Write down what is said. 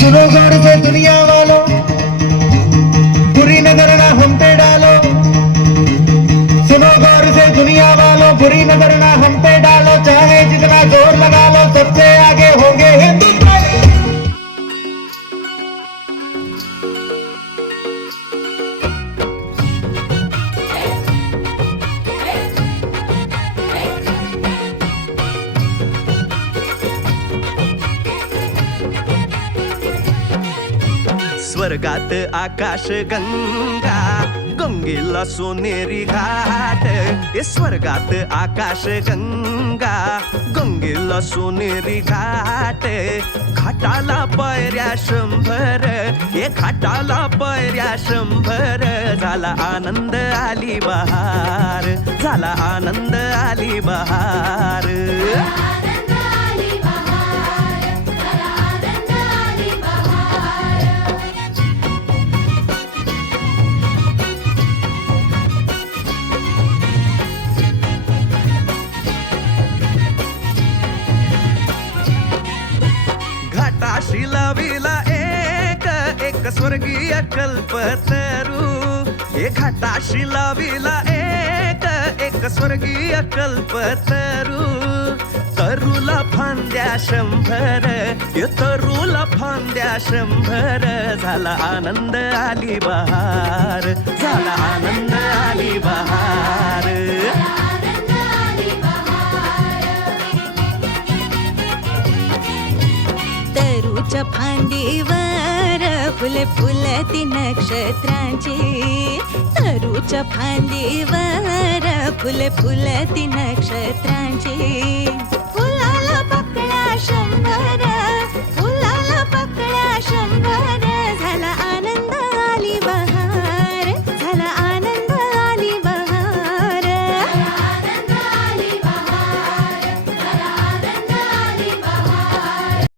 सुनो गौर से दुनिया वालों, बुरी नजर ना हम पे डालो। सुनो गौर से दुनिया वालों, बुरी नजर ना हम पे डालो। चाहे जितना जोर लगा लो, सबसे आगे होंगे हिंदुस्तानी। स्वर्गात आकाश गंगा, गंगेला सोनेरी घाट. स्वर्गात आकाश गंगा, गंगेला सोनेरी घाट. घाटाला पायऱ्या 100, घाटाला पायऱ्या 100. झाला आनंद आली बहार, झाला आनंद आली बहार. घाटाशी लाविला एक स्वर्गीय कल्पतरू. हे घाटाशी लाविला एक स्वर्गीय कल्पतरू. तरुला फांद्या 100, तरुला फांद्या 100. झाला आनंद आली बहार, झाला आनंद आली बहार. तरूच्या फांदीवर फुले फुलती नक्षत्रांची. तरूच्या फांदीवर फुले फुलती नक्षत्रांची.